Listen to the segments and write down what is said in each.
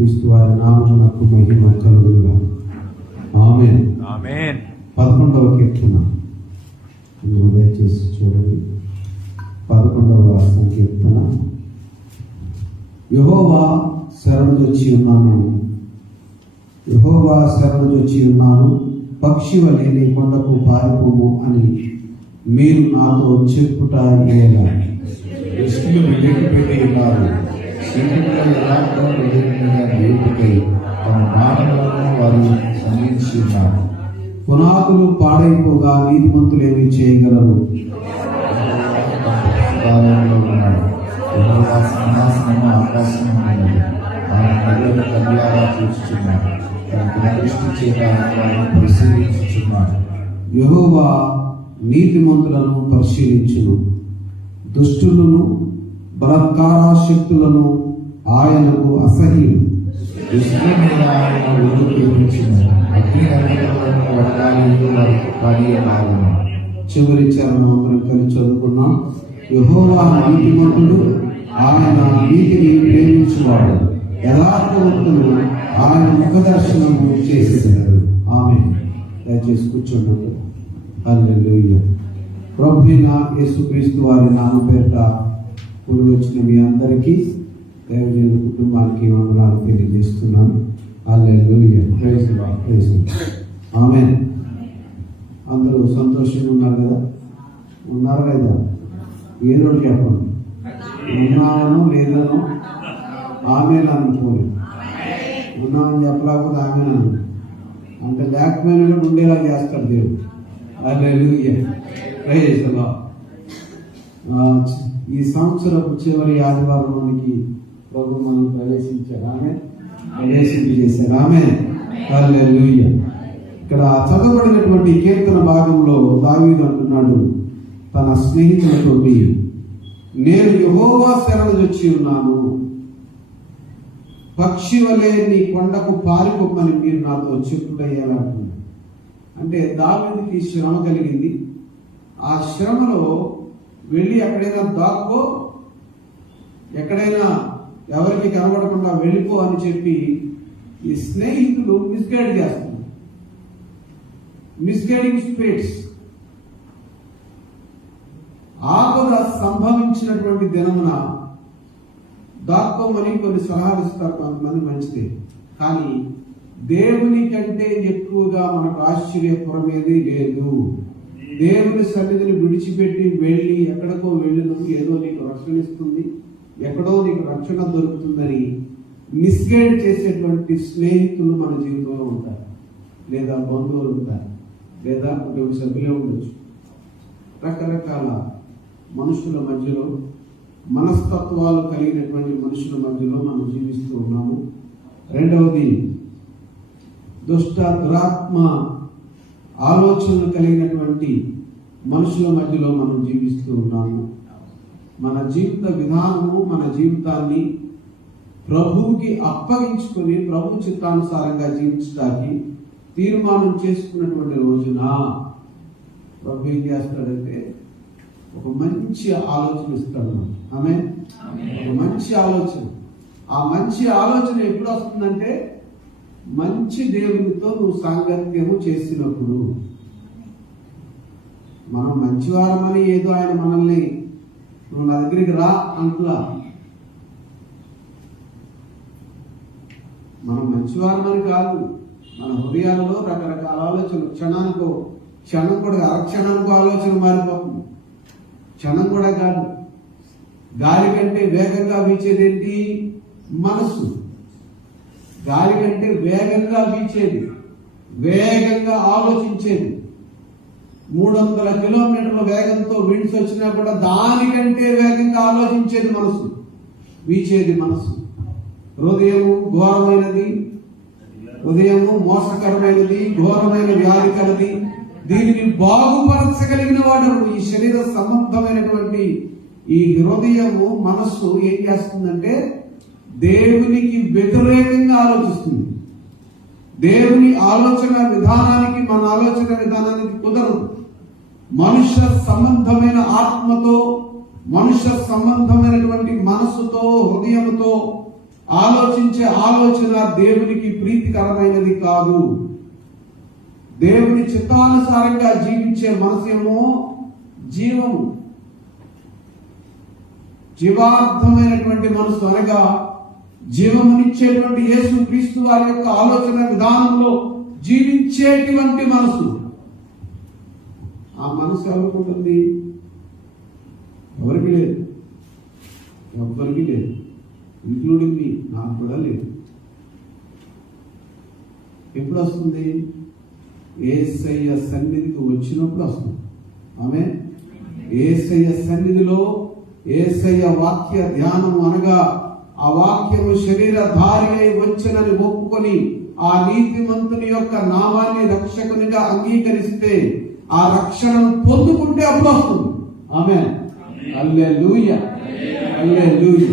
యేసుక్రీస్తు వారి నామమునకు మహిమ కలుగునుగా. ఆమేన్. ఆమేన్. 11వ కీర్తన దయచేసి చూడండి. 11వ సంకీర్తన. యెహోవా శరణుజొచ్చి ఉన్నాను, యెహోవా శరణుజొచ్చి ఉన్నాను, పక్షి వలె నీ కొండకు పారిపోము అని మీరు నాతో చెప్పుట ఏలా. దృష్టిలో వెలిగిపెట్టి ఉన్నారు, చీకటిలో యథార్థం వెలిగిపోయి తమ మాటలను వారు సంధించి ఉన్నారు. పునాదులు పాడైపోగా నీతిమంతులు ఏమి చేయగలరు? ఉన్నాడు సింహాసనము ఆకాశము ఉన్నది, ఆయన ప్రజలను కళ్ళారా చూచుచున్నాడు, తన దృష్టి చేత వారిని పరిశీలించుచున్నాడు. యెహోవా నీతిమంతులను పరిశీలించును, దుష్టులను బలాత్కారాశక్తులను ఆయనకు అసహ్యులు. దృష్టి మీద ఆయన ఒళ్ళు ప్రేమించును, అగ్ని నరకములను వడగాలిలో వరకు కార్యమాలను. చివరి చరణం అందరం కలిసి చదువుకున్నాం. యెహోవా నీతిమంతుడు, ఆయన నీతిని ప్రేమించువాడు, యథార్థవంతులు ఆయన ముఖదర్శనము చేసేసారు. ఆమేన్. దయచేసి కూర్చోండి. హల్లెలూయా. ప్రభువైన యేసుక్రీస్తు వారి నామ పేరిట కూడి వచ్చిన మీ అందరికీ, దైవజనుల కుటుంబానికి వందనాలు తెలియజేస్తున్నాను. హల్లెలూయా. Praise the Lord. Praise the Lord. ఆమేన్. అందరూ సంతోషంగా ఉన్నారు కదా? ఉన్నారు కదా? ఏదో చెప్పండి. ఉన్నాను లేదను ఆమెను అనుకోని, ఉన్నామని చెప్పలేకపోతే ఆమెను అంటే లేకపోయినా కూడా ఉండేలా చేస్తాడు దేవుడు. హల్లెలూయా. Praise the Lord. ఈ సంవత్సరపు చివరి ఆదివారంలోనికి ప్రభు మనం ప్రవేశించారు. ఆమె ప్రవేశింపజేశారు. ఆమె. హల్లెలూయా. ఇక్కడ చదవబడినటువంటి కీర్తన భాగంలో దావీదు అంటున్నాడు తన స్నేహితులతో, నేను యెహోవా శరణుజొచ్చి ఉన్నాను, పక్షి వలె నీ కొండకు పారిపోమని మీరు నాతో చెప్పుటయ్యాలంటున్నాడు. అంటే దావీదుకి శ్రమ కలిగింది. ఆ శ్రమలో వెళ్ళి ఎక్కడైనా దాక్కో, ఎక్కడైనా ఎవరికి కనబడకుండా వెళ్ళిపో అని చెప్పి ఈ స్నేహితులు మిస్గైడ్ చేస్తున్నారు. Misguiding spirits. ఆపద సంభవించినటువంటి దినమున దాక్కోమని కొన్ని సలహాలు ఇస్తారు కొంతమంది, మంచిది. కానీ దేవుని కంటే ఎక్కువగా మనకు ఆశ్చర్యపురమేది లేదు. దేవుని సన్నిధిని విడిచిపెట్టి వెళ్ళి ఎక్కడికో వెళ్ళినప్పుడు ఏదో నీకు రక్షణ ఇస్తుంది, ఎక్కడో నీకు రక్షణ దొరుకుతుందని మిస్గైడ్ చేసేటువంటి స్నేహితులు మన జీవితంలో ఉంటారు, లేదా బంధువులు ఉంటారు, లేదా కుటుంబ సభ్యులే ఉండొచ్చు. రకరకాల మనుషుల మధ్యలో, మనస్తత్వాలు కలిగినటువంటి మనుషుల మధ్యలో మనం జీవిస్తూ ఉన్నాము. రెండవది, దురాత్మ ఆలోచనలు కలిగినటువంటి మనుషుల మధ్యలో మనం జీవిస్తూ ఉన్నాము. మన జీవిత విధానము, మన జీవితాన్ని ప్రభువుకి అప్పగించుకొని ప్రభు చిత్తానుసారంగా జీవించడానికి తీర్మానం చేసుకున్నటువంటి రోజున ప్రభు ఏం చేస్తాడంటే ఒక మంచి ఆలోచన ఇస్తాడు. ఆమేన్. ఒక మంచి ఆలోచన. ఆ మంచి ఆలోచన ఎప్పుడు వస్తుందంటే మంచి దేవునితో నువ్వు సాంగత్యము చేసినప్పుడు. మనం మంచివారమని ఏదో ఆయన మనల్ని నువ్వు నా దగ్గరికి రా అంటున్నా. మనం మంచివారమని కాదు, మన హృదయాలలో రకరకాల ఆలోచనలు క్షణం కూడా అరక్షణానికో ఆలోచన మారిపోతుంది. క్షణం కూడా కాదు. గాలి కంటే వేగంగా వీచేదేంటి? మనసు. గాలి కంటే వేగంగా వీచేది, వేగంగా ఆలోచించేది. 300 కిలోమీటర్ల వేగంతో విండ్స్ వచ్చినా కూడా దానికంటే వేగంగా ఆలోచించేది మనసు, వీచేది మనసు. హృదయము ఘోరమైనది, హృదయము మోసకరమైనది, ఘోరమైన వ్యాధి కలది. దీనిని బాగుపరచగలిగిన వాడు ఈ శరీర సంబంధమైనటువంటి ఈ హృదయము, మనస్సు ఏం చేస్తుందంటే దేవునికి వ్యతిరేకంగా ఆలోచిస్తుంది. దేవుని ఆలోచన విధానానికి మన ఆలోచన విధానానికి కుదరదు. మనుష్య సంబంధమైన ఆత్మతో, మనుష్య సంబంధమైనటువంటి మనస్సుతో, హృదయంతో ఆలోచించే ఆలోచన దేవునికి ప్రీతికరమైనది కాదు. దేవుని చిత్తానుసారంగా జీవించే మనసేమో జీవము, జీవార్థమైనటువంటి మనసు అనగా జీవమునిచ్చేటువంటి యేసు క్రీస్తు వారి యొక్క ఆలోచన విధానంలో జీవించేటువంటి మనసు. ఆ మనసు ఎవరికి ఉంటుంది? ఎవరికి లేదు, ఎవరికి లేదు, ఇంక్లూడింగ్ మీ, నాకు కూడా లేదు. ఎప్పుడు వస్తుంది? యేసయ్య సన్నిధికి వచ్చినప్పుడు వస్తుంది. ఆమె యేసయ్య సన్నిధిలో యేసయ్య వాక్య ధ్యానం అనగా ఆ వాక్యము శరీరధారి అయి వచ్చనని ఒప్పుకొని ఆ నీతిమంతుని యొక్క నామాన్ని రక్షకునిగా అంగీకరిస్తే ఆ రక్షణను పొందుకుంటే అప్పుడు వస్తుంది. ఆమేన్. హల్లెలూయా, హల్లెలూయా.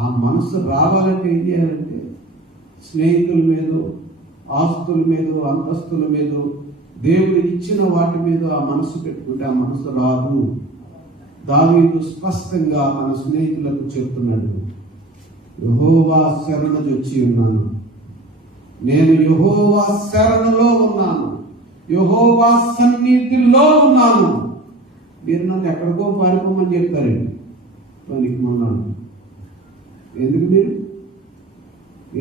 ఆ మనసు రావాలంటే ఏం చేయాలంటే స్నేహితుల మీదో, ఆస్తుల మీదో, అంతస్తుల మీదో, దేవుడు ఇచ్చిన వాటి మీద ఆ మనసు పెట్టుకుంటే ఆ మనసు రాదు. దావీదు స్పష్టంగా తన స్నేహితులకు చెప్తున్నాడు, యెహోవా శరణుజొచ్చి ఉన్నాను, నేను యెహోవా శరణులో ఉన్నాను, యెహోవా సన్నిధిలో ఉన్నాను. మీరు నన్ను ఎక్కడికో పారిపోమని చెప్తారండి. పనికి మొన్నాను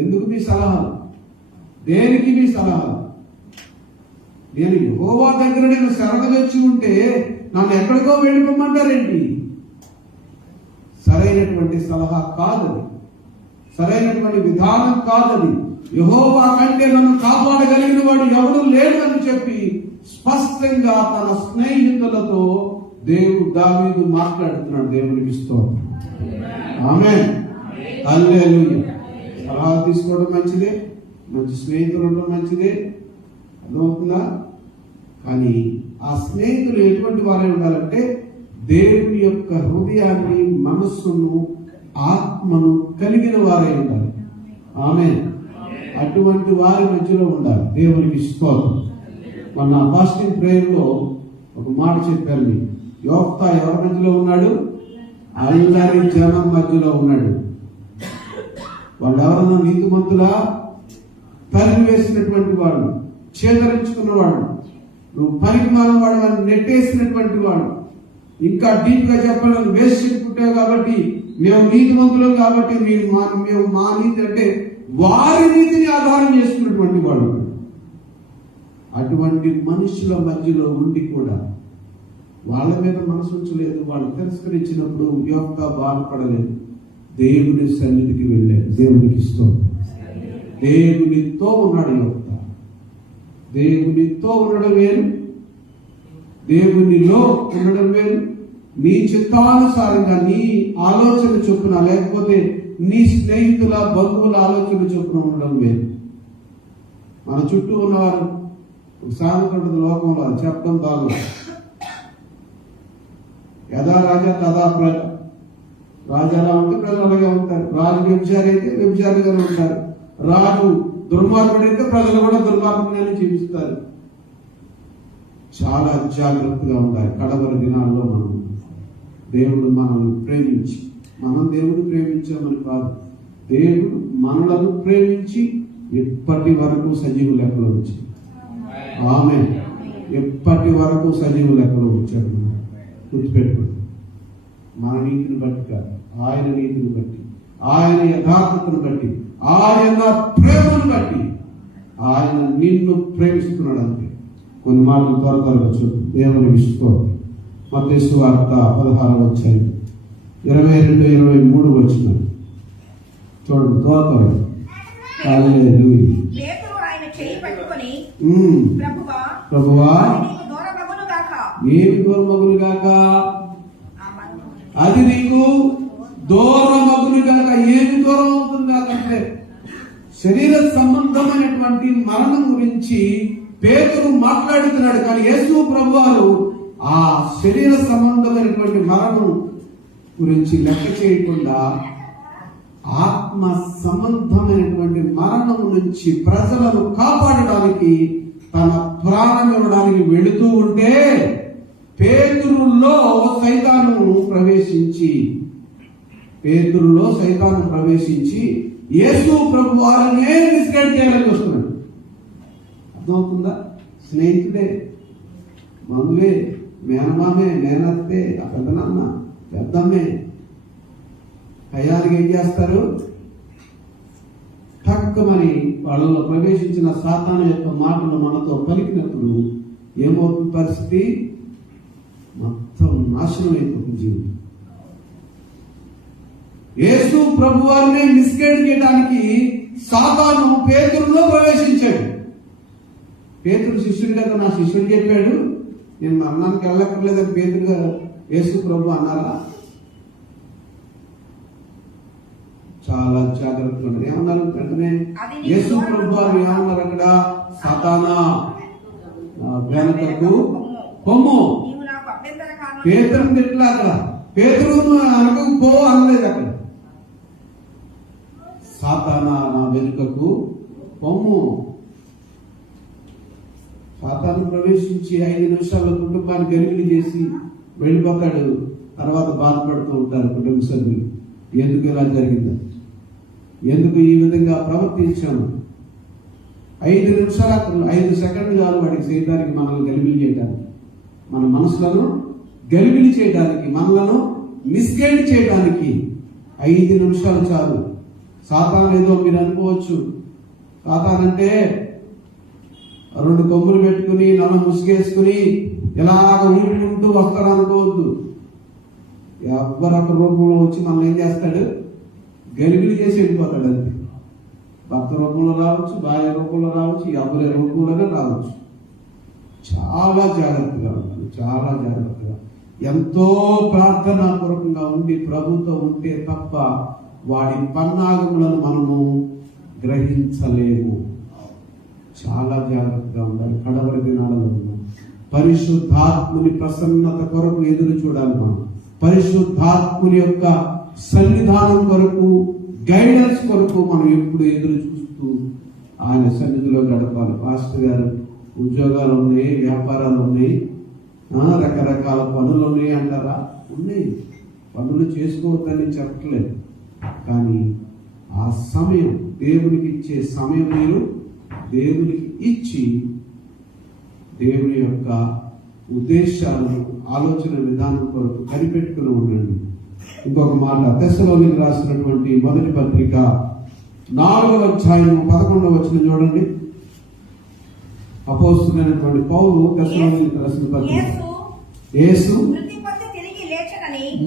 ఎందుకు మీ సలహాలు? దేనికి మీ సలహాలు? నేను యెహోవా దగ్గర నేను శరణుజొచ్చి ఉంటే నన్ను ఎక్కడికో వెళ్ళిపోమంటారేంటి? సరైనటువంటి సలహా కాదని, సరైనటువంటి విధానం కాదని, యెహోవా కంటే నన్ను కాపాడగలిగిన వాడు ఎవడు లేడు అని చెప్పి స్పష్టంగా తన స్నేహితులతో దావీదు మాట్లాడుతున్నాడు. దేవునికి స్తోత్రం. ఆమేన్. హల్లెలూయా. సలహా తీసుకోవడం మంచిదే, మంచి స్నేహితులు ఉండడం మంచిదే, అర్థమవుతుందా? కానీ ఆ స్నేహితులు ఎటువంటి వారే ఉండాలంటే దేవుని యొక్క హృదయాన్ని, మనస్సును, ఆత్మను కలిగిన వారే ఉండాలి. ఆమేన్. అటువంటి వారి మధ్యలో ఉండాలి. దేవునికి స్తోత్రం. మన ఫాస్టింగ్ ప్రేయర్ లో ఒక మాట చెప్పారు మీకు. యోఫ్తా ఎవరి మధ్యలో ఉన్నాడు? అందరి జనం మధ్యలో ఉన్నాడు. వాళ్ళు ఎవరన్నా నీతిమంతులా? తరిమి వేసినటువంటి వాడు, చేదరించుకున్నవాడు, నువ్వు పనికి మానవాడు అని నెట్టేసినటువంటి వాడు. ఇంకా డీప్ గా చెప్పాలని వేస్ట్ పుట్టావు కాబట్టి మేము నీతిమంతులం కాబట్టి మేము మా నీతి అంటే వారి నీతిని ఆధారం చేసుకున్నటువంటి వాడు. అటువంటి మనుషుల మధ్యలో ఉండి కూడా వాళ్ళ మీద మనసు ఉంచలేదు. వాళ్ళు తిరస్కరించినప్పుడు యోఫ్తా బాధపడలేదు. దేవుని సన్నిధికి వెళ్ళాడు. దేవునికి స్తోత్రం. దేవునితో ఉన్నాడు యోఫ్తా. దేవునితో ఉండడం వేరు, దేవునిలో ఉండడం వేరు. నీ చిత్తానుసారంగా నీ ఆలోచన చొప్పున, లేకపోతే నీ స్నేహితుల, బంధువుల ఆలోచన చొప్పున ఉండడం వేరు. మన చుట్టూ ఉన్నవారు సామెత లోకంలో చెప్పడం కాదు. యథా రాజా తదా ప్రజ. రాజు ఎలా ఉంటే ప్రజలు అలాగే ఉంటారు. రాజు వ్యభిచారి అయితే వ్యభిచారిగానే ఉంటారు. రాజు దుర్మార్గుడు అయితే ప్రజలు కూడా దుర్మార్గుడిగానే జీవిస్తారు. చాలా జాగ్రత్తగా ఉండాలి. కడవరి దినాల్లో దేవుడు మనల్ని ప్రేమించి, మనం దేవుడు ప్రేమించామని కాదు, దేవుడు మనలను ప్రేమించి ఇప్పటి వరకు సజీవ లెక్కలో వచ్చాడు. ఆమేన్. ఎప్పటి వరకు సజీవ లెక్కలో వచ్చాడు. గుర్తుపెట్టుకోండి. మన నీతిని బట్టి కాదు, ఆయన నీతిని బట్టి, ఆయన యథార్థతను బట్టి, ఆయన ప్రేమను బట్టి ఆయన నిన్ను ప్రేమిస్తున్నాడు. అంతే. కొన్ని మాటలు త్వరగా చూడు. దేవుని స్తోత్రం. మత్తయి సువార్త 16వ అధ్యాయం 22-23 వచనం చూడండి. త్వరగా. హల్లెలూయా. పేతురు ఆయన చెయ్యి పట్టుకొని, ప్రభువా ఏమి దూరమగును గాక, అది నీకు దూరమగును గాక. ఏమి దూరం అవుతుంది కాకంటే శరీర సంబంధమైనటువంటి మరణం గురించి పేతురు మాట్లాడుతున్నాడు. కానీ యేసు ప్రభువారు ఆ శరీర సంబంధమైనటువంటి మరణం గురించి లెక్క చేయకుండా ఆత్మ సంబంధమైనటువంటి మరణం నుంచి ప్రజలను కాపాడడానికి తన ప్రాణం ఇవ్వడానికి వెళుతూ ఉంటే పేతురులో సైతాను ప్రవేశించి పేతురులో సైతాను ప్రవేశించి యేసు ప్రభు వారినే మిస్గైడ్ చేయాలని చూస్తున్నాడు. అర్థమవుతుందా? స్నేహితుడే, బంధువే, మేనమామే, మేనత్తే, ఆ పెద్దనాన్న, పెద్దమ్మే భయానికి ఏం చేస్తారు? తక్కువని వాళ్ళలో ప్రవేశించిన సాతాను యొక్క మాటలు మనతో పలికినప్పుడు ఏమవుతుంది పరిస్థితి? మొత్తం నాశనం అయిపోతుంది జీవితం. యేసు ప్రభు వారిని మిస్గైడ్ చేయడానికి సాతాను పేతురులో ప్రవేశించాడు. పేతురు శిష్యుడు కదా, నా శిష్యుడు చెప్పాడు, నేను మరణానికి వెళ్ళక్కర్లేదని పేతురుగా యేసు ప్రభు అన్నారా? చాలా జాగ్రత్తగా ఉన్నారు. ఏమన్నారు? వెంటనే యేసు ప్రభు వారు ఏమన్నారు అక్కడ? సాతానా వెనకకు పొమ్ము. పేతురుని తిట్లా అక్కడ, పేతురు వెనకకు పో అనలేదు అక్కడ. సాతానా నా వెనుకకు పొమ్ము. సాతాను ప్రవేశించి 5 నిమిషాల్లో కుటుంబాన్ని గలిబిలి చేసి వెళ్ళిపోతాడు. తర్వాత బాధపడుతూ ఉంటారు కుటుంబ సభ్యులు. ఎందుకు ఇలా జరిగింది, ఎందుకు ఈ విధంగా ప్రవర్తించాము? 5 నిమిషాలు, 5 సెకండ్లు కాదు వాడికి చేయడానికి, మనల్ని గలిబిలి చేయడానికి, మన మనసులను గలిబిలి చేయడానికి, మనలను మిస్గైడ్ చేయడానికి 5 నిమిషాలు చాలు. సాతాను ఏదో మీరు అనుకోవచ్చు, సాతాను అంటే 2 కొమ్ములు పెట్టుకుని నల్ల ముసుగేసుకుని ఇలాగ ఊరుకుంటూ వస్తాడు అనుకోవద్దు. ఎవరొక రూపంలో వచ్చి మనం ఏం చేస్తాడు? గలిబిలి చేసి వెళ్ళిపోతాడు. అంతే. భర్త రూపంలో రావచ్చు, భార్య రూపంలో రావచ్చు, ఎవరి రూపంలోనే రావచ్చు. చాలా జాగ్రత్తగా ఉండాలి, చాలా జాగ్రత్తగా. ఎంతో ప్రార్థనా పూర్వకంగా ఉండి ప్రభుతో ఉంటే తప్ప వాడి పన్నాగములను మనము గ్రహించలేము. చాలా జాగ్రత్తగా ఉండాలి. కడవరి దినాలలో ఉన్నాం. పరిశుద్ధాత్ముని ప్రసన్నత కొరకు ఎదురు చూడాలి. మనం పరిశుద్ధాత్ముని యొక్క సన్నిధానం కొరకు, గైడెన్స్ కొరకు మనం ఎప్పుడు ఎదురు చూస్తూ ఆయన సన్నిధిలో గడపాలి. పాస్టర్ గారు ఉద్యోగాలు ఉన్నాయి, వ్యాపారాలు ఉన్నాయి, రకరకాల పనులు ఉన్నాయి అంటారా? ఉన్నాయి. పనులు చేసుకోవద్దని చెప్పట్లేదు, కానీ ఆ సమయం దేవునికి ఇచ్చే సమయం మీరు దేవునికి ఇచ్చి దేవుని యొక్క ఉద్దేశాలను, ఆలోచన విధానం కొరకు కనిపెట్టుకుని ఉండండి. ఇంకొక మాట, తెస్సలోనికీయులకు రాసినటువంటి మొదటి పత్రిక 4వ అధ్యాయం 11వ వచనం చూడండి. అపోస్తలుడైనటువంటి పౌలు తెస్సలోనికీయులకు రాసిన పత్రిక. యేసు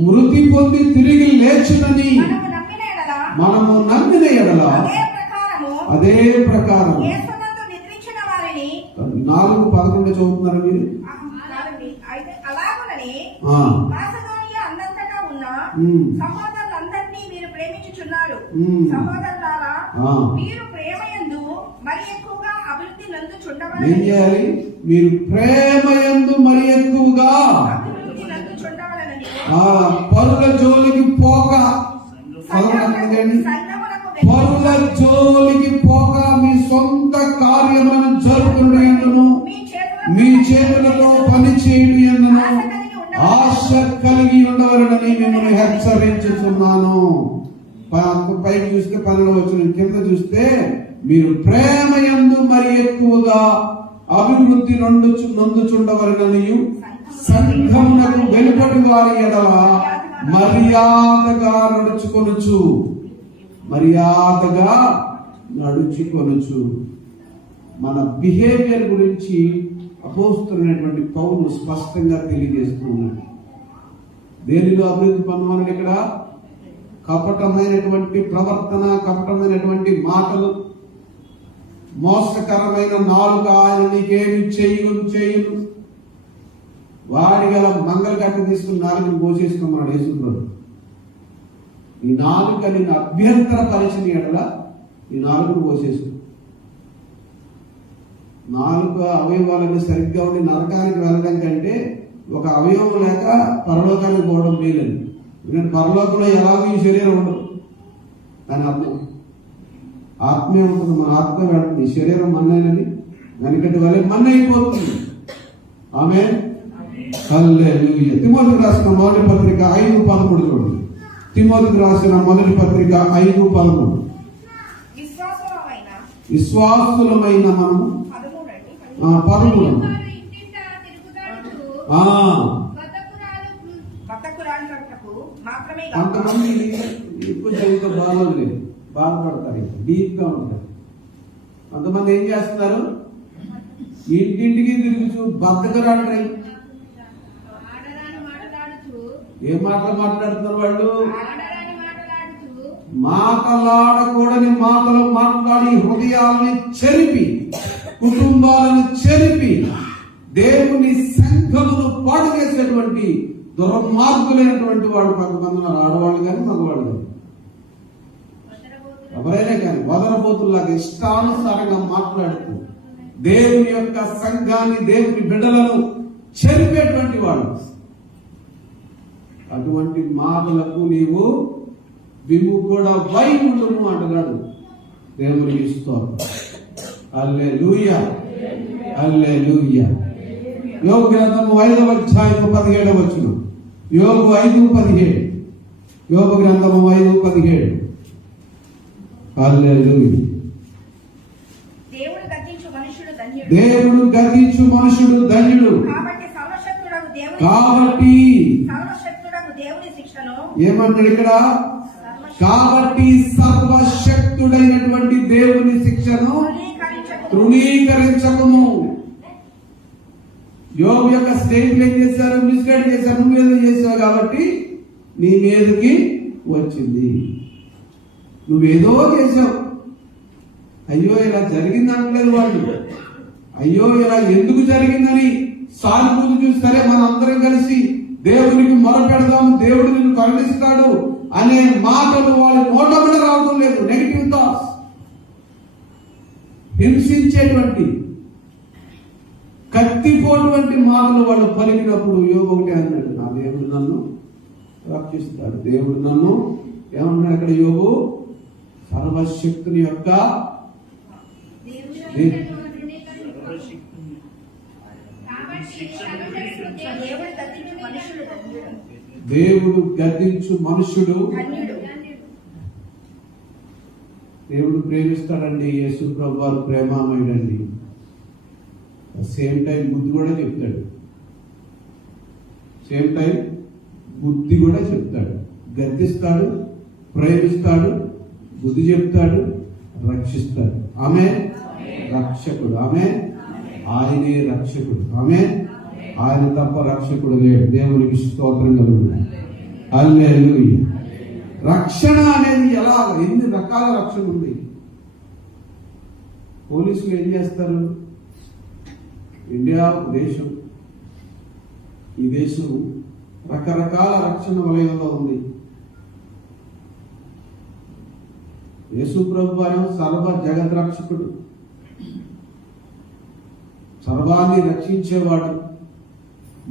మృతి పొంది తిరిగి లేచునని మనము నమ్మిన ఎడల అదే ప్రకారం 4:11 చదువుతున్నారు మీరు. సహోదరులందరినీ మీరు ప్రేమించుచున్నారు. సహోదరులారా, మీరు ప్రేమయందు మరి ఎక్కువగా అభివృద్ధి నందుచుండవలెనని. ఏం చేయాలి? మీరు ప్రేమయందు మరి ఎక్కువగా అభివృద్ధి నందుచుండవలెనని. పరుల జోలికి పోక, పరుల జోలికి పోక మీ సొంత కార్యములను జరుపుకునేందును, మీ చేతులతో పని చేయుడు ఎందును ఆశ కలిగి ఉండవలనని మిమ్మల్ని హెచ్చరించుతున్నాను. పైకి చూస్తే 12వ వచనం, కింద చూస్తే మీరు ప్రేమయందు మరి ఎక్కువగా అభివృద్ధి నొందుచుండవలనని సంఘమునకు వెలుపటి వారి ఎడల మర్యాదగా నడుచుకొనుచు, మర్యాదగా నడుచుకొనుచు. మన బిహేవియర్ గురించి అపోస్తలుడైనటువంటి పౌలు స్పష్టంగా తెలియజేస్తూ ఉన్నాడు. దేనిలో అభివృద్ధి పొందమని? ఇక్కడ కపటమైనటువంటి ప్రవర్తన, కపటమైనటువంటి మాటలు, మోసకరమైన నాలుక ఆయన నీకేమి చేయును. వాడి గల మంగళ కట్టి తీసుకుని నాలుగుని పోసేసుకున్నాడు యేసుప్రభు. ఈ నాలుక నేను అభ్యంతర పరిచిన ఎడల ఈ నాలుగును పోసేసు. నాలుగు అవయవాలను సరిగ్గా ఉండి నరకానికి వెళ్ళడం కంటే ఒక అవయవం లేక పరలోకానికి పోవడం మేలని. ఎందుకంటే పరలోకంలో ఎలాగో ఈ శరీరం ఉండదు, దాని అర్థం ఆత్మే ఉంటుంది. మన ఆత్మ వెళ్తుంది, శరీరం మన్నైనది వెనకటి వల్ల మన్న అయిపోతుంది. ఆమేన్. హల్లెలూయా. తిమోతికి రాసిన మొదటి పత్రిక 5:13 చూడండి. తిమోతికి రాసిన మొదటి పత్రిక 5:13. విశ్వాసులమైన మనము 13. కొంతమంది ఎక్కువ చదివితే బాగోలేదు, బాధపడతారు, డీప్ గా ఉంటారు. కొంతమంది ఏం చేస్తున్నారు, ఇంటింటికి తిరుగుతూ బతకరాడు. ఏం మాటలు మాట్లాడుతున్నారు వాళ్ళు? మాటలాడకూడని మాటలు మాట్లాడి హృదయాలని చెరిపి, కుటుంబాలను చెరిపి, దేవుని సంఘమును పాడు చేసేటువంటి దుర్మార్గులైనటువంటి వాడు కొంతమంది ఉన్నారు. ఆడవాళ్ళు కానీ మగవాళ్ళు కానీ ఎవరైనా కానీ వదలబోతుల్లాగా ఇష్టానుసారంగా మాట్లాడుతూ దేవుని యొక్క సంఘాన్ని, దేవుని బిడ్డలను చెరిపేటువంటి వాడు. అటువంటి మాటలకు నీవు విముఖుడవై ఉండుము అంటున్నాడు దేవునికి స్తోత్రం. హల్లెలూయా, హల్లెలూయా. యోబు గ్రంథము 5వ అధ్యాయము 17వ వచనం. యోబు 5:17. యోబు గ్రంథము 5:17. హల్లెలూయా. దేవుడు గద్దించు మనుషుడు ధన్యుడు. కాబట్టి సర్వశక్తుడగు దేవుని శిక్షను ఏమంటాడు ఇక్కడ? కాబట్టి సర్వశక్తుడైనటువంటి దేవుని శిక్షను తృణీకరించకము. యోబు యొక్క స్టేట్ ఏం చేశారు? మిస్గైడ్ చేశారు. నువ్వేదో చేసావు కాబట్టి నీ మీదకి వచ్చింది. నువ్వేదో చేసావు. అయ్యో ఇలా జరిగింది అనట్లేదు వాళ్ళు. అయ్యో ఇలా ఎందుకు జరిగిందని సానుభూతి చూసి, సరే మనందరం కలిసి దేవునికి మొరపెడదాం, దేవుడు నిన్ను కరుణిస్తాడు అనే మాటలు వాళ్ళ నోట కూడా రావడం లేదు. నెగిటివ్ థాట్స్, హింసించేటువంటి, కత్తిపోటువంటి మాటలు వాళ్ళు పలికినప్పుడు యోబు ఒకటే అన్నాడు, నా దేవుడు నన్ను రక్షిస్తాడు. దేవుడు నన్ను ఏమన్నాడు అక్కడ యోబు? సర్వశక్తుని యొక్క దేవుడు గద్దించు మనుషుడు. దేవుడు ప్రేమిస్తాడండి. యేసు ప్రభు వారు ప్రేమామయుడండి. సేమ్ టైం బుద్ధి కూడా చెప్తాడు. సేమ్ టైం బుద్ధి కూడా చెప్తాడు. గద్దిస్తాడు, ప్రేమిస్తాడు, బుద్ధి చెప్తాడు, రక్షిస్తాడు. ఆమె రక్షకుడు. ఆమె ఆయనే రక్షకుడు. ఆమె ఆయన తప్ప రక్షకుడు లేడు. దేవునికి స్తోత్రం కలుగుతుంది. హల్లెలూయా. రక్షణ అనేది ఎలా, ఎన్ని రకాల రక్షణ ఉంది. పోలీసులు ఏం చేస్తారు? ఇండియా ఒక దేశం. ఈ దేశం రకరకాల రక్షణ వలయంలో ఉంది. యేసు ప్రభు ఆయన సర్వ జగత్ రక్షకుడు, సర్వాన్ని రక్షించేవాడు,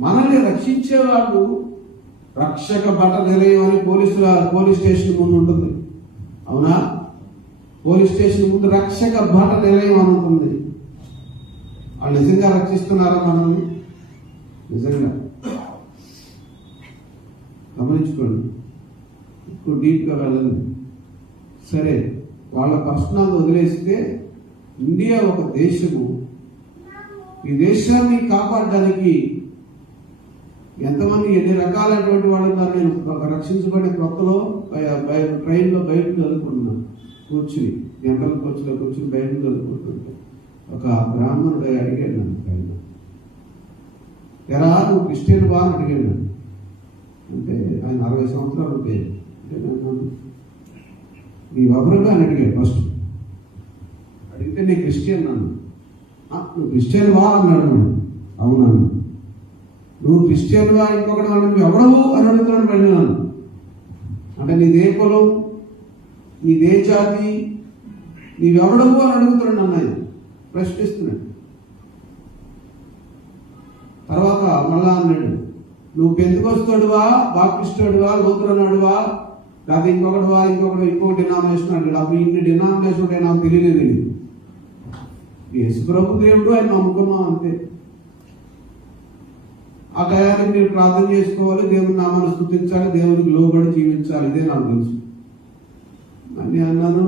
మనల్ని రక్షించేవాడు. రక్షక భట నిలయం అని పోలీస్ స్టేషన్ ముందు ఉంటుంది. అవునా? పోలీస్ స్టేషన్ ముందు రక్షక భట నిలయం అని ఉంటుంది. వాళ్ళు నిజంగా రక్షిస్తున్నారా మనల్ని? నిజంగా గమనించుకోండి. ఎక్కువ డీప్గా వెళ్ళండి. సరే, వాళ్ళ పర్సనల్ వదిలేస్తే ఇండియా ఒక దేశము. ఈ దేశాన్ని కాపాడడానికి ఎంతమంది, ఎన్ని రకాలైనటువంటి వాళ్ళు ఉన్నారు. నేను రక్షించబడే కొత్తలో ట్రైన్లో బయట చదువుకుంటున్నాను. కూర్చుని జనరల్ కోచ్లో కూర్చుని బయట చదువుకుంటుంటే ఒక బ్రాహ్మణుడు అడిగాడు నన్ను, ఆయన ఎరా నువ్వు క్రిస్టియన్ వా అని అడిగాడు నన్ను. అంటే ఆయన 60 సంవత్సరాలు ఉంటే, అంటే నేను నీవెవరుగా అని అడిగాడు. ఫస్ట్ అడిగితే నేను క్రిస్టియన్ అన్నాను. నువ్వు క్రిస్టియన్ వా అన్నాడు. అవునన్నా. నువ్వు క్రిస్టియన్ వా, ఇంకొకటి నువ్వు ఎవడవు అని అడుగుతున్నాడు. వెళ్ళినాను అంటే నీదే కులం, నీదే జాతి, నీవెవడవు అని అడుగుతున్నాడు. అన్నయ్య ప్రశ్నిస్తున్నాడు. తర్వాత మళ్ళా అన్నాడు, నువ్వు పెంతుకొస్తాడువా, బాప్టిస్టుడువా, లూథరనుడువా, లేదా ఇంకొకటివా, ఇంకో డినామినేషన్ అన్నాడు. అప్పుడు ఇన్ని డినామినేషన్ ఉంటాయి నాకు తెలియలేదు. యేసు ప్రభు దేవుడు, ఆయన నమ్ముకున్నాం అంతే. ఆ టయానికి మీరు ప్రార్థన చేసుకోవాలి, దేవుని నామాన్ని స్తుతించాలి, దేవునికి లోబడి జీవించాలి. నడిపించాలి, ఇదే నాకు తెలుసు అని అన్నాను.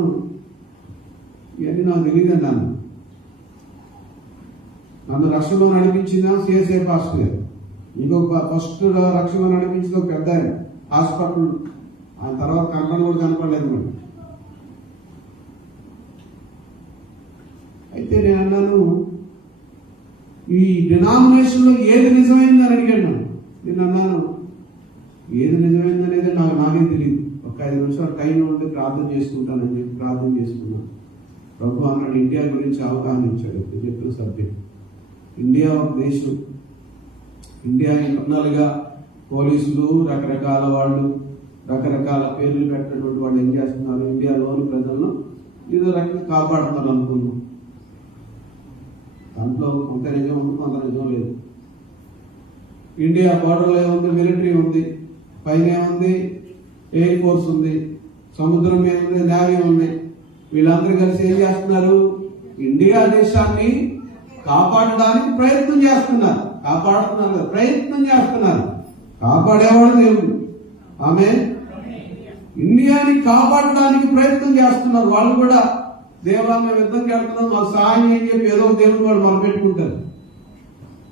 ఇవన్నీ నాకు తెలియదు అన్నాను. నన్ను రక్షణలో నడిపించిన సిఎస్ఐ పాస్టర్ గారు, ఇంకొక ఫస్ట్ రక్షణలో నడిపించిన ఒక పెద్ద ఆయన హాస్పిటల్, ఆయన తర్వాత కంపెనీ కూడా కనపడలేదు మరి. అయితే నేను అన్నాను, ఈ డినామినేషన్లో ఏది నిజమైందని అడిగాను. నేను అన్నాను, ఏది నిజమైందనేది నాకే తెలియదు, ఒక 5 నిమిషాలు టైం ఉంటే ప్రార్థన చేసుకుంటానని చెప్పి ప్రార్థన చేసుకున్నాను. ప్రభు అన్నాడు, ఇండియా గురించి అవగాహన ఇచ్చాడు. చెప్పిన సబ్జెక్ట్ ఇండియా ఒక దేశం. ఇండియా ఇంటర్నల్గా పోలీసులు, రకరకాల వాళ్ళు, రకరకాల పేర్లు పెట్టినటువంటి వాళ్ళు ఏం చేస్తున్నారు, ఇండియాలోని ప్రజలను ఏదో రకంగా కాపాడుతున్నారు అనుకున్నాం. దాంట్లో కొంత నిజం ఉంది, కొంత నిజం లేదు. ఇండియా బార్డర్లో ఏముంది, మిలిటరీ ఉంది, పైన ఏముంది, ఎయిర్ ఫోర్స్ ఉంది, సముద్రం ఏముంది, నేవీ ఉంది. వీళ్ళందరూ కలిసి ఏం చేస్తున్నారు, ఇండియా దేశాన్ని కాపాడడానికి ప్రయత్నం చేస్తున్నారు. ప్రయత్నం చేస్తున్నారు. కాపాడేవాడు దేవుడు. ఆమె ఇండియాని కాపాడడానికి ప్రయత్నం చేస్తున్నారు. వాళ్ళు కూడా దేవా మేము యుద్ధం చేస్తున్నాం, మాకు సహాయం అని చెప్పి ఏదో దేవుడు వాళ్ళు మొదలుపెట్టుకుంటారు.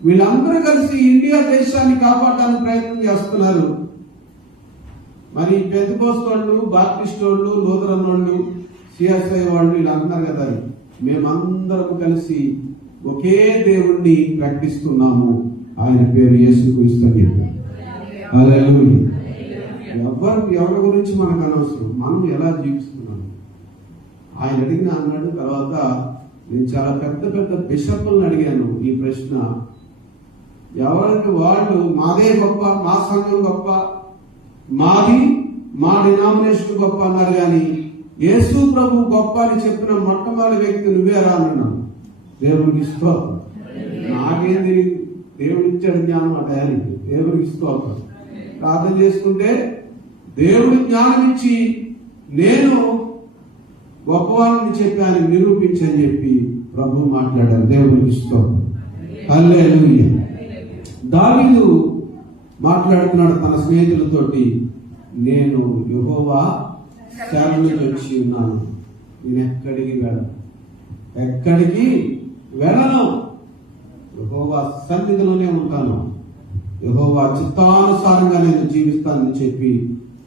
వీళ్ళందరూ కలిసి ఇండియా దేశాన్ని కాపాడడానికి ప్రయత్నం చేస్తున్నారు. మరి పెంతెకోస్తు వాళ్ళు, బాప్టిస్ట్ వాళ్ళు, లూథరన్ వాళ్ళు, సిఎస్ఐ వాళ్ళు వీళ్ళంటున్నారు కదా, మేమందరం కలిసి ఒకే దేవుణ్ణి ప్రకటిస్తున్నాము, ఆయన పేరు యేసుక్రీస్తు అని చెప్పారు. ఎవరి గురించి మనకు అనవసరం, మనం ఎలా జీవిస్తున్నాం. ఆయన అడిగిన అన్నాడు. తర్వాత నేను చాలా పెద్ద పెద్ద బిషప్లను అడిగాను ఈ ప్రశ్న. ఎవరికి వాళ్ళు మాదే గొప్ప, మా సంఘం గొప్ప, మాది మా డినామినేషన్ గొప్ప అన్నారు. కానీ యేసు ప్రభు గొప్ప అని చెప్పిన మొట్టమొదటి వ్యక్తి నువ్వేరా అన్నాను. దేవుడికి స్తోత్రం. నాకేం తెలియదు, దేవుడు ఇచ్చాడు జ్ఞానం ఆ టయానికి. దేవుడికి స్తోత్రం. ప్రార్థన చేసుకుంటే దేవుడు జ్ఞానం ఇచ్చి నేను గొప్పవాళ్ళని చెప్పాను, నిరూపించని చెప్పి ప్రభు మాట్లాడారు. దేవుడికి స్తోత్రం. హల్లెలూయా. దావీదు మాట్లాడుతున్నాడు తన స్నేహితులతోటి, నేను యెహోవా శరణులకు వచ్చి ఉన్నాను, నేను ఎక్కడికి వెళ్ళను, యెహోవా సన్నిధిలోనే ఉంటాను, యెహోవా చిత్తానుసారంగా నేను జీవిస్తానని చెప్పి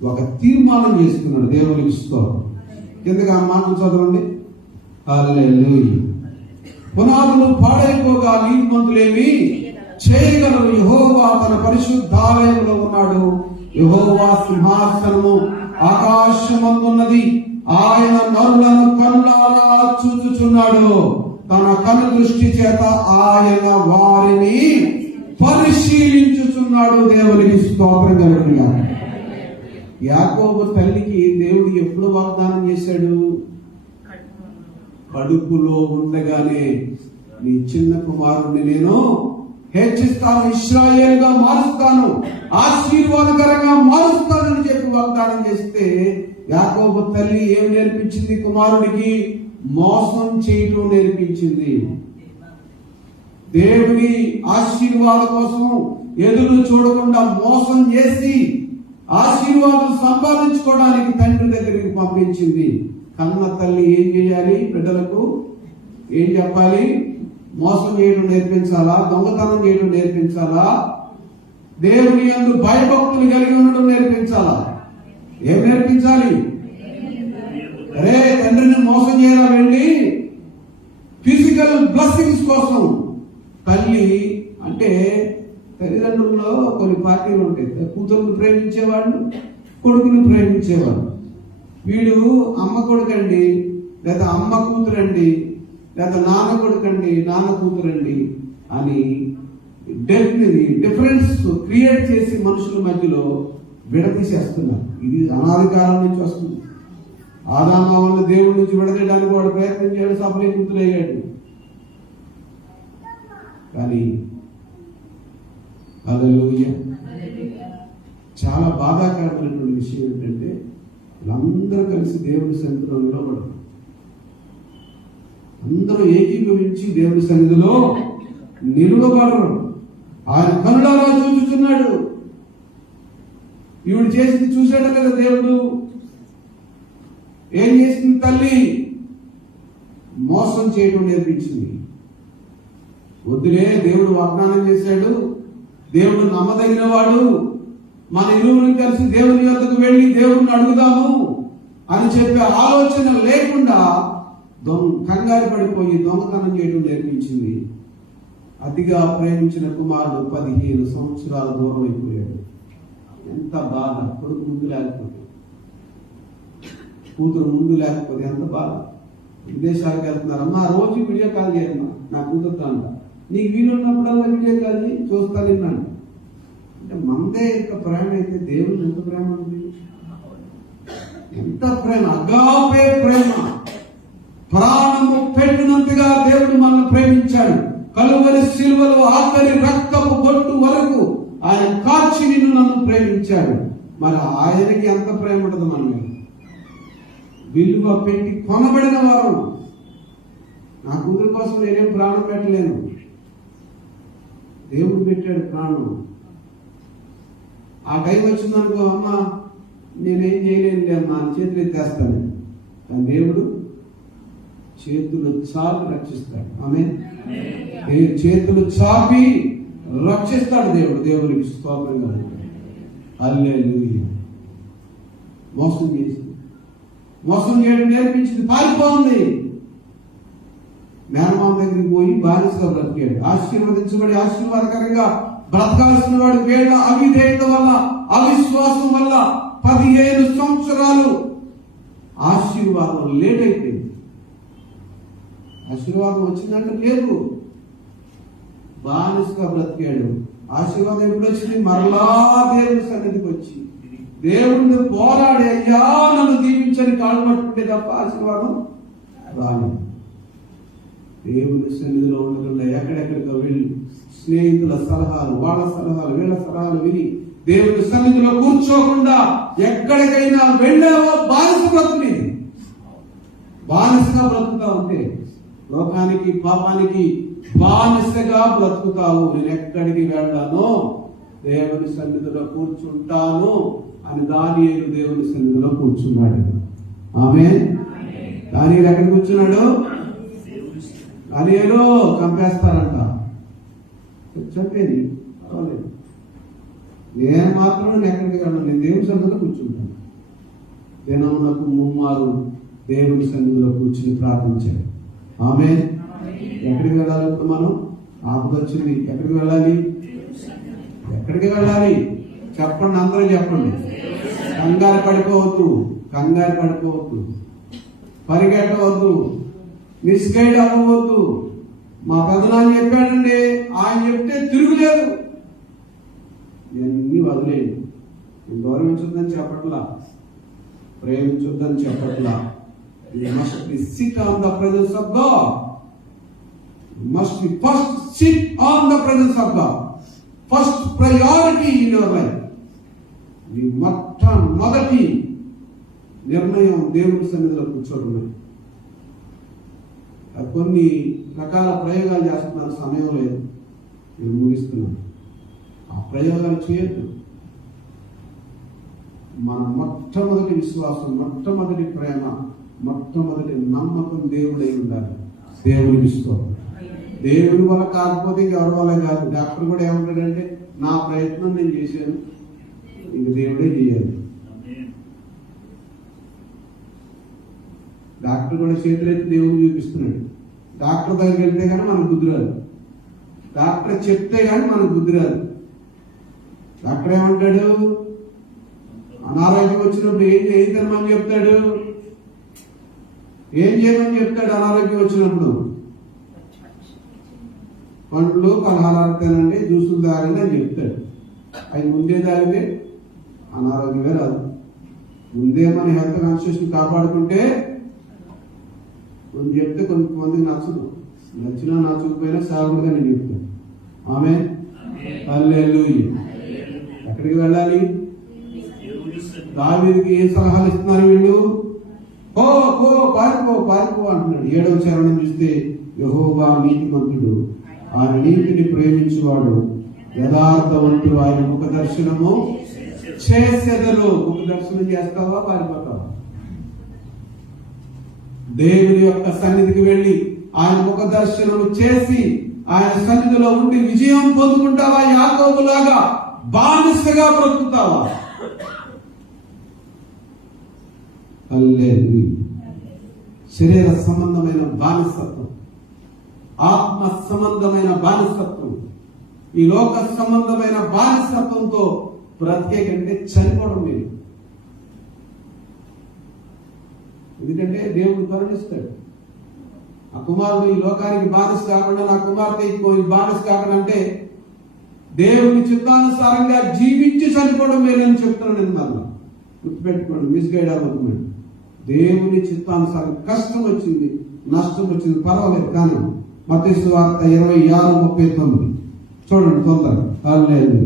ఒక తీర్మానం చేసుకున్నాడు. దేవునికి స్తోత్రం. కిందగా మాటలు చదవండి. హల్లెలూయా. పునాదులు పాడైపోగా నీతిమంతులేమి చేయగలరు. యెహోవా తన పరిశుద్ధాలయంలో ఉన్నాడు. యెహోవా సింహాసనము ఆకాశమందున్నది. ఆయన నరులను కన్నులారా చూచుచున్నాడు. తన కను దృష్టి చేత ఆయన వారిని పరిశీలించుచున్నాడు. దేవునికి స్తోత్రం కలుగునుగాక. యాకోబు తల్లికి దేవుడు ఎప్పుడు వాగ్దానం చేశాడు? కడుపులో ఉండగానే నీ చిన్న కుమారుడిని నేను హెచ్చిస్తాను, ఇశ్రాయేలుగా మారుస్తాను, ఆశీర్వాదకరంగా మారుస్తానని చెప్పి వాగ్దానం చేస్తే యాకోబు తల్లి ఏం నేర్పించింది కుమారుడికి? మోసం చేయటం నేర్పించింది. దేవుని ఆశీర్వాదం కోసం ఎదురు చూడకుండా మోసం చేసి ఆశీర్వాదం సంపాదించుకోవడానికి తండ్రి దగ్గరికి పంపించింది. కన్న తల్లి ఏం చేయాలి? బిడ్డలకు ఏం చెప్పాలి? మోసం చేయడం నేర్పించాలా? దొంగతనం చేయడం నేర్పించాలా? దేవుని యందు భయభక్తులు కలిగి ఉండడం నేర్పించాలా? ఏం నేర్పించాలి? అరే తండ్రిని మోసం చేయాలా? వెళ్ళి ఫిజికల్ బ్లెస్సింగ్స్ కోసం. తల్లి అంటే తల్లిదండ్రుల్లో కొన్ని పార్టీలు ఉంటాయి. కూతురుని ప్రేమించేవాళ్ళు, కొడుకుని ప్రేమించేవాళ్ళు. వీడు అమ్మ కొడుకండి, లేదా అమ్మ కూతురండి, లేదా నాన్న కొడుకండి, నాన్న కూతురండి అని డిఫరెన్స్ క్రియేట్ చేసి మనుషుల మధ్యలో విడదీసేస్తున్నారు. ఇది అనాది కాలం నుంచి వస్తుంది. ఆదాము వల్ల దేవుడి నుంచి విడదీయడానికి వాడు ప్రయత్నం చేయడం సఫలీకృతులయ్యాడు. కానీ హల్లెలూయా, చాలా బాధాకరమైనటువంటి విషయం ఏంటంటే వీళ్ళందరూ కలిసి దేవుడి సన్నిధిలో నిలబడరు. అందరూ ఏకీభవించి దేవుడి సన్నిధిలో నిలబడరు. ఆయన కనులారా చూచుచున్నాడు. ఈవిడ చేసింది చూశాడు కదా దేవుడు. ఏం చేసింది తల్లి? మోసం చేయడం నేర్పించింది. వద్దులే, దేవుడు వాగ్దానం చేశాడు, దేవుడు నమ్మదగిన వాడు, మన ఇరువురిని కలిసి దేవుని యొద్దకు వెళ్ళి దేవుడిని అడుగుదాము అని చెప్పే ఆలోచన లేకుండా కంగారు పడిపోయి దొంగతనం చేయడం నేర్పించింది. అతిగా ప్రేమించిన కుమారుడు 15 సంవత్సరాల దూరం అయిపోయాడు. ఎంత బాధ! కొడుకు ముందు లేకపోతే, కూతురు ముందు లేకపోతే ఎంత బాధ. విదేశాలకు వెళ్తున్నారు, అమ్మా రోజు వీడియో కాల్ చేయమ్మా నా కూతురుతో అంట. నీకు వీలున్నప్పుడల్లా వీడియో కాల్ చేయి, చూస్తా నిన్నాను. అంటే మందే ఎంత ప్రేమ అయితే దేవుడు ఎంత ప్రేమ ఉంది! ఎంత ప్రేమ! అగాపే ప్రేమ. ప్రాణము పెట్టినంతగా దేవుడు మనల్ని ప్రేమించాడు. కలువరి సిలువలో ఆఖరి రక్తపు బొట్టు వరకు ఆయన కాచి నిన్ను నన్ను ప్రేమించాడు. మరి ఆయనకి ఎంత ప్రేమ ఉంటుంది మన మీద? విలువ పెట్టి కొనబడిన వారు. నా కూతురు కోసం నేనేం ప్రాణం పెట్టలేను, దేవుడు పెట్టాడు ప్రాణం. ఆ టైం వచ్చిందనుకో, అమ్మ నేనేం చేయలేనులే అమ్మా అని చేతులు ఎత్తేస్తాను. కానీ దేవుడు చేతులు చాపి రక్షిస్తాడు. ఆమె చేతులు చాపి రక్షిస్తాడు దేవుడు. దేవునికి స్తోత్రంగా. హల్లెలూయా. మోసం చేసింది, మోసం చేయడం నేర్పించింది, పారిపోయింది. మేనమామ దగ్గరికి పోయి బానిసగా బ్రతికాడు. ఆశీర్వదించబడి ఆశీర్వాదకరంగా బ్రతకాల్సిన వాడు వీళ్ళ అవిధేయత వల్ల, అవిశ్వాసం వల్ల 15 సంవత్సరాలు ఆశీర్వాదం లేట్ అయిపోయింది. ఆశీర్వాదం వచ్చిందంటే లేదు, బానిసగా బ్రతికాడు. ఆశీర్వాదం ఎప్పుడు వచ్చింది? మరలా దేవుని సన్నిధికి వచ్చి దేవుడిని పోరాడి, అయ్యా నన్ను దీవించని కాళ్ళు పట్టుకుంటే తప్ప ఆశీర్వాదం రాను. దేవుని సన్నిధిలో ఉండకుండా ఎక్కడెక్కడికో వెళ్ళి స్నేహితుల సలహాలు, వాళ్ళ సలహాలు, వీళ్ళ సలహాలు విని దేవుని సన్నిధిలో కూర్చోకుండా ఎక్కడికైనా వెళ్ళావో బానిస బ్రతుకునేది. బానిసగా బ్రతుకుతా ఉంటే లోకానికి, పాపానికి బానిసగా బ్రతుకుతావు. నేను ఎక్కడికి వెళ్ళానో దేవుని సన్నిధిలో కూర్చుంటాను అని దానియేలు దేవుని సన్నిధిలో కూర్చున్నాడు. ఆమేన్. దానియేలు ఎక్కడ కూర్చున్నాడు? దానియేలు చంపేస్తారంట. చెప్పేది పర్వాలేదు, నేను మాత్రం ఎక్కడికి వెళ్ళను, నేను దేవుని సన్నిధిలో కూర్చుంటాను. దినమునకు 3 మార్లు దేవుని సన్నిధిలో కూర్చుని ప్రార్థించాడు. ఆమేన్. ఎక్కడికి వెళ్ళాలి? ఇప్పుడు మనం ఆపద వచ్చింది, ఎక్కడికి వెళ్ళాలి? ఎక్కడికి వెళ్ళాలి? చెప్పండి, అందరూ చెప్పండి. కంగారు పడిపోవద్దు, కంగారు పడిపోవద్దు, పరిగెట్టవద్దు, మిస్గైడ్ అవ్వవద్దు. మా పెదనాన్న చెప్పాడండి, ఆయన చెప్తే తిరుగులేదు. ఇవన్నీ వదిలేయండి. నేను గౌరవించొద్దని చెప్పట్లా, ప్రేమించొద్దని చెప్పట్లా. You must be sit on the presence of God. You must be first sit on the presence of God. First priority in your life. మీ మొట్టమొదటి నిర్ణయం దేవుని సన్నిధిలో కూర్చోవడమే. కొన్ని రకాల ప్రయోగాలు చేస్తున్నారు, సమయం లేదు, నేను ముగిస్తున్నాను. ఆ ప్రయోగాలు చేయొద్దు. మన మొట్టమొదటి విశ్వాసం, మొట్టమొదటి ప్రేమ, మొట్టమొదటి నమ్మకం దేవుడై ఉండాలి. దేవునికి స్తోత్రం. దేవుడి వల్ల కాకపోతే ఎవరి వల్ల కాదు. డాక్టర్ కూడా ఏమంటాడంటే, నా ప్రయత్నం నేను చేశాను, ఇంక దేవుడే చేయాలి. డాక్టర్ కూడా చేతులెత్తి దేవుడు చూపిస్తున్నాడు. డాక్టర్ దగ్గరికి వెళ్తే కానీ మనకు బుద్ధి రాదు, డాక్టర్ చెప్తే కానీ మనకు బుద్ధి రాదు. డాక్టర్ ఏమంటాడు? అనారోగ్యం వచ్చినప్పుడు ఏం తినమని చెప్తాడు? ఏం చేయమని చెప్తాడు? అనారోగ్యం వచ్చినప్పుడు పండ్లు, పలహారాలు తినండి, జ్యూసులు తాగండి అని చెప్తాడు. అవి ముందే తాగితే అనారోగ్యమే రాదు. ముందే మన హెల్త్ కాన్షియస్ని కాపాడుకుంటే, కొన్ని చెప్తే కొంతమందికి నచ్చదు, నచ్చినా నచ్చకపోయినా సాగుడుగా నేను చెప్తాను. ఆమేన్. హల్లెలూయా. ఎక్కడికి వెళ్ళాలి? దావీదుకి ఏ సలహాలు ఇస్తున్నారు వీళ్ళు? పారిపో పారిపో అంటున్నాడు. 7వ చరణం చూస్తే, యెహోవా నీతిమంతుడు, ఆయన నీతిని ప్రేమించువాడు, యథార్థవంతుడు, ఆయన ముఖ దర్శనము చేసెదరు. ఒక దర్శనం చేస్తావా, పారిపోతావా? దేవుని యొక్క సన్నిధికి వెళ్ళి ఆయన ముఖ దర్శనం చేసి ఆయన సన్నిధిలో ఉండి విజయం పొందుకుంటావా? యాకోబులాగా బానిసగా బ్రతుకుతావా? హల్లెలూయా. శరీర సంబంధమైన బానిసత్వం, ఆత్మ సంబంధమైన బానిసత్వం, ఈ లోక సంబంధమైన బానిసత్వంతో బ్రతికే కంటే చనిపోవడం లేదు. ఎందుకంటే దేవుడు కరుణిస్తాడు. ఆ కుమారుడు ఈ లోకానికి బానిస కాకుండా, నా కుమార్తె బానిస కాకుండా అంటే దేవుని చిత్తానుసారంగా జీవించి చనిపోవడం లేదని చెప్తున్నాను. నేను మళ్ళా గుర్తుపెట్టుకోండి, మిస్గైడ్ అవ్వదు. దేవుని చిత్తానుసారం కష్టం వచ్చింది, నష్టం వచ్చింది, పర్వాలేదు. కానీ మత్తయి సువార్త 26:39 చూడండి తొందరగా. లేదు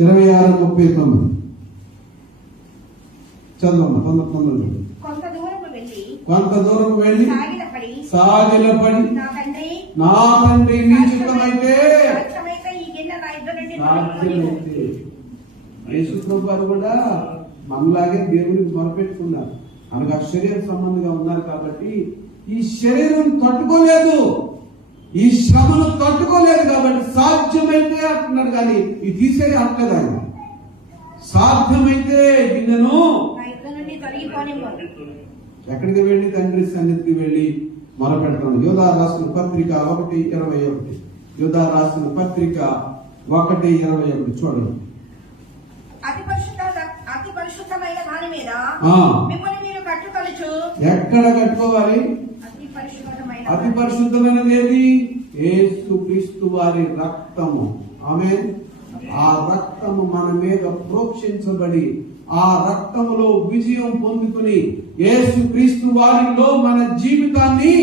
26:39 చదవమ్మా, తొందరగా. కొంత దూరం వెళ్ళి సాగిలపడి, నా తండ్రి నీ చిత్తమైతే, యేసుప్రభు వారు కూడా మనలాగే దేవునికి మొరపెట్టుకున్నారు. అనగా శరీర సంబంధంగా ఉన్నారు కాబట్టి ఈ శరీరం తట్టుకోలేదు, ఈ శ్రమను తట్టుకోలేదు కాబట్టి సాధ్యమైతే అంటున్నాడు. కానీ ఇది తీసేది అంటలేదు ఆయన. సాధ్యమైతే గిన్నెను ఎక్కడికి వెళ్ళి తండ్రి సన్నిధికి వెళ్ళి మొరపెడతాను. యోధా రాసిన పత్రిక 1:21. యోధా రాసిన పత్రిక 1:21 చూడండి. అతి పరిశుద్ధమైన దాని మీద మిమ్మల్ని మీరు కట్టుకొనుచు. ఎక్కడ కట్టుకోవాలి? అతి పరిశుద్ధమైనది ఏది? యేసుక్రీస్తు వారి రక్తము. ఆమేన్. ఆ రక్తము మన మీద ప్రోక్షించబడి ఆ రక్తములో విజయం పొందుకుని యేసుక్రీస్తు వారిలో మన జీవితాన్ని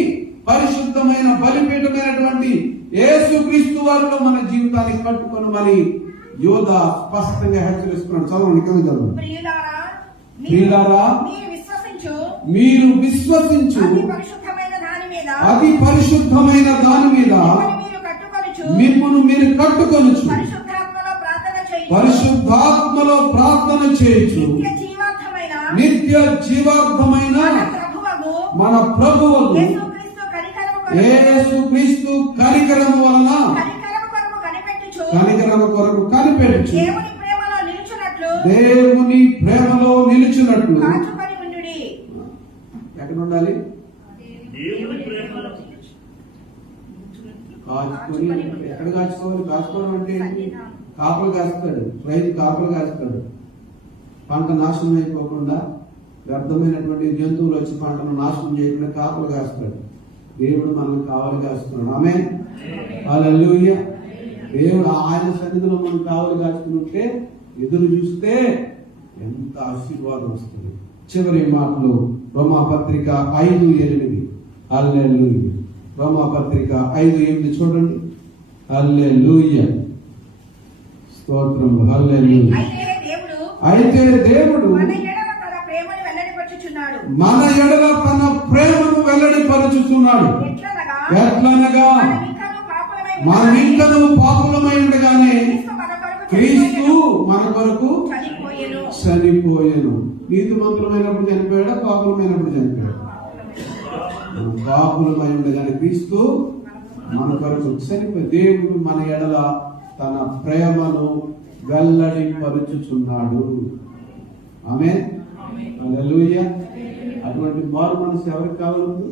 పరిశుద్ధమైన బలిపీఠమైనటువంటి యేసుక్రీస్తు వారిలో మన జీవితాన్ని కట్టుకొనమని యోధ స్పష్టంగా హెచ్చరిస్తున్నాడు. చదవండి, కింద చదవండి. ప్రియులారా, మీరు విశ్వసించు అతి పరిశుద్ధమైన దాని మీద మిమ్మల్ని మీరు కట్టుకొనుచు, పరిశుద్ధాత్మలో ప్రార్థన చేయొచ్చు. నిత్య జీవార్థమైన మన ప్రభువు యేసుక్రీస్తు కనికరము వలన, కనికరము కొరకు కనిపెట్టు, దేవుని ప్రేమలో నిలుచున్నట్లు. ఎక్కడ ఉండాలి? కాచుకొని. ఎక్కడ కాచుకోవాలి? కాచుకోవడం అంటే కాపలు కాస్తాడు, రైతు కాపలు కాస్తాడు. పంట నాశనం అయిపోకుండా, వ్యర్థమైనటువంటి జంతువులు వచ్చి పంటను నాశనం చేయకుండా కాపలు కాస్తాడు. దేవుడు మనల్ని కావలి కాస్తున్నాడు. ఆమేన్. హల్లెలూయా. దేవుడు ఆయన సన్నిధిలో మనం కావలి కాచుకుంటే ఎదురు చూస్తే ఎంత ఆశీర్వాదం వస్తుంది. చివరి మాటలు రోమాపత్రిక 5:8. హల్లెలూయా. రోమాపత్రిక 5:8 చూడండి. హల్లెలూయా, స్తోత్రం. హల్లెలూయా. అయితే దేవుడు మన ఎడల తన ప్రేమను వెల్లడిపరుచుచున్నాడు. ఎట్లనగా మనం ఇంకను పాపులమై ఉండగానే క్రీస్తు మన కొరకు చనిపోయెను. నీతిమంతులమైనప్పుడు చనిపోయాడా? పాపులమైనప్పుడు చనిపోయాడు? పాపులమై ఉండగానే క్రీస్తు మన కొరకు చనిపోయి, దేవుడు మన ఎడల తన ప్రేమను వెల్లడిపరుచుచున్నాడు. ఆమేన్. హల్లెలూయా. అటువంటి మారు మనసు ఎవరికి కావాలి?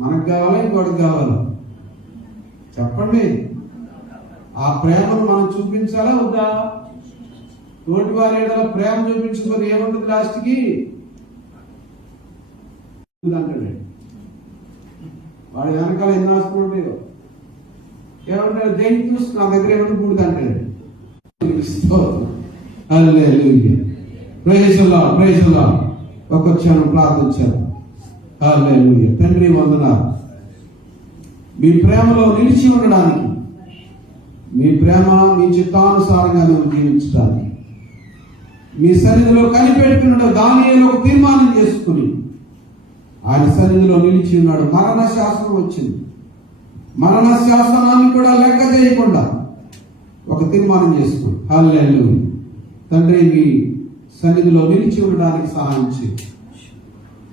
మనకు కావాలా, ఇంకోటికి కావాలా? చెప్పండి. ఆ ప్రేమను మనం చూపించాలా వద్దా? తోటి వారి ఎడల ప్రేమ చూపించుకొని ఏముంటుంది లాస్ట్కి? అంటాడు. వాడి వెనకాల ఎన్ని ఆస్తులు ఉంటాయో ఏమంటాడు? దేని చూసి నా దగ్గర ఏమంటే బూడిద అంటాడు. హల్లెలూయా. Praise the Lord, praise the Lord. ఒక క్షణం ప్రార్థించారు. హల్లెలూయా. తండ్రి వందనాలు. మీ ప్రేమలో నిలిచి ఉండడానికి, మీ ప్రేమ మీ చిత్తానుసారంగా మేము జీవించడానికి, మీ సన్నిధిలో కనిపెట్టుకున్నాడు. దానియేలు ఒక తీర్మానం చేసుకుని ఆయన సన్నిధిలో నిలిచి ఉన్నాడు. మరణ శాసనం వచ్చింది. మరణ శాసనాన్ని కూడా లెక్క చేయకుండా ఒక తీర్మానం చేసుకుని హల్లెలూయా తండ్రి మీ సన్నిధిలో నిలిచి ఉండడానికి సహాయం చేయండి.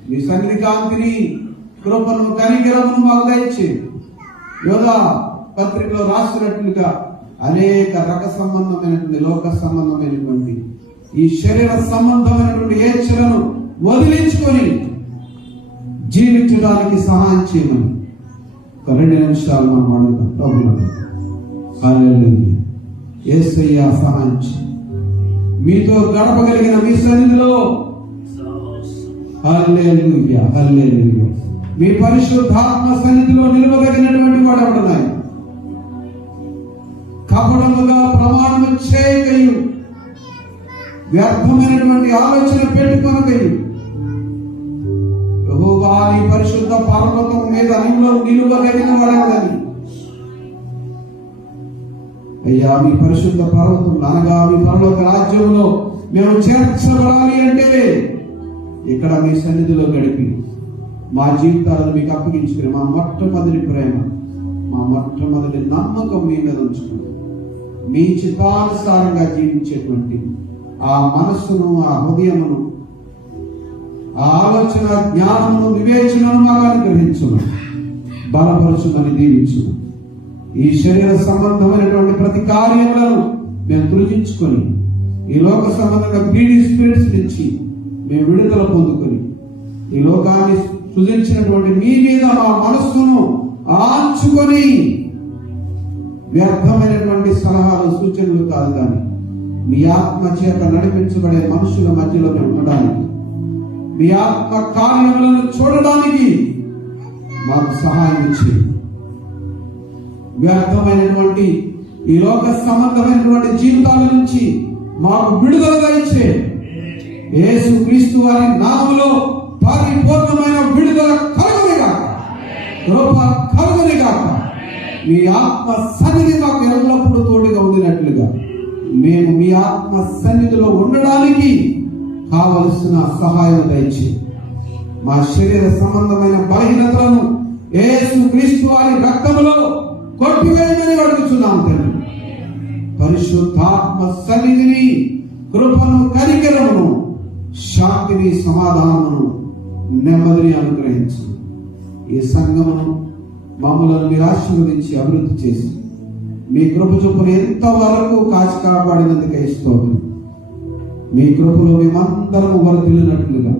మీ సన్నిధి కాంతిని, కృపను, కనికరమును మాకు దయచేయండి. యోధా పత్రికలో రాసినట్లుగా అనేక రక సంబంధమైనటువంటి, లోక సంబంధమైనటువంటి, ఈ శరీర సంబంధమైనటువంటి ఏచ్ఛలను వదిలించుకొని జీవించడానికి సహాయం చేయమని 2 నిమిషాలు మనం అడుగుతాం. ప్రభువును హల్లెలూయా. యేసయ్యా సహాయం చేయండి. మీతో గడపగలిగిన మీ సన్నిధిలో హల్లెలూయా, హల్లెలూయా, మీ పరిశుద్ధాత్మ సన్నిధిలో నిలవదగినటువంటి వాడు ఎవడున్నాయి? కపటముగా ప్రమాణము చేయకయు, వ్యర్థమైనటువంటి ఆలోచన పెట్టుకొనకయు, యెహోవా నీ పరిశుద్ధ పర్వతం మీద నిలువదగిన వాడెవడని. అయ్యా, మీ పరిశుద్ధ పర్వతం అనగా మీ పరలోక రాజ్యంలో మేము చేర్చబడాలి అంటే ఇక్కడ మీ సన్నిధిలో గడిపి మా జీవితాలను మీకు అప్పగించుకుని మా మొట్టమొదటి ప్రేమ, మా మొట్టమొదటి నమ్మకం మీ మీద ఉంచుకుని మీ చిత్తానుసారంగా జీవించేటువంటి ఆ మనస్సును, ఆ హృదయమును, ఆ ఆలోచన, జ్ఞానమును, వివేచనను మాకు అనుగ్రహించును, బలపరచుమని దీవించును. ఈ శరీర సంబంధమైనటువంటి ప్రతి కార్యములను మేము తొలగించుకొని ఈ లోక సంబంధంగా గ్రీడీ స్పిరిట్స్ నుంచి మేము విడుదల పొందుకొని ఈ లోకాన్ని సృజించినటువంటి మీ మీద మా మనస్సును ఆంచుకొని వ్యర్థమైనటువంటి సలహాలు, సూచనలు కాదు కానీ మీ ఆత్మ చేత నడిపించబడే మనుషుల మధ్యలో ఉండడానికి, మీ ఆత్మ కార్యములను చూడడానికి మాకు సహాయం ఇచ్చేది. వ్యర్థమైనటువంటి ఈ లోక సంబంధమైనటువంటి జీవితాల నుంచి మాకు విడుదల దయచే. యేసు క్రీస్తు వారి నామములో పరిపూర్ణమైన విడుదల కలుగునిగాక, కృప కలుగునిగాక. మీ ఆత్మ సన్నిధి మాకు ఎల్లప్పుడూ తోడుగా ఉండినట్లుగా మేము మీ ఆత్మ సన్నిధిలో ఉండడానికి కావలసిన సహాయం దయచే. మా శరీర సంబంధమైన బలహీనతలను యేసు క్రీస్తు వారి రక్తములో కొట్టివేయమని అడుగుతున్నాం తండ్రి. పరిశుద్ధాత్మ సన్నిధిని, కృపను, కనికరమును, శాంతిని, సమాధానమును, నెమ్మదిని అనుగ్రహించు. ఈ సంఘమును మమ్మలను మీరు ఆశీర్వదించి అభివృద్ధి చేసి మీ కృప చొప్పున ఎంతవరకు కాచి కాపాడినందుకే స్తోత్రం. మీ కృపలో మేమందరము వరదిల్లినట్లుగా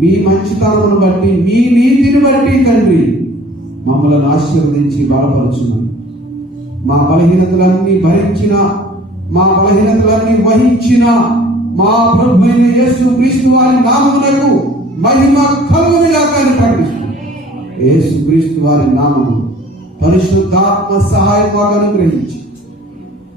మీ మంచితనమును బట్టి, మీ నీతిని బట్టి తండ్రి మమ్మలను ఆశీర్వదించి బలపరచున్నాను. మా బలహీనతలన్నీ భరించిన, మా బలహీనతలన్నీ వహించిన మా ప్రభు అయిన యేసు క్రీస్తు వారి నామమునకు మహిమ కలుగునిగాక అని ప్రకటిస్తున్నాను. యేసు క్రీస్తు వారి నామము పరిశుద్ధాత్మ సహాయం మాకు అనుగ్రహించి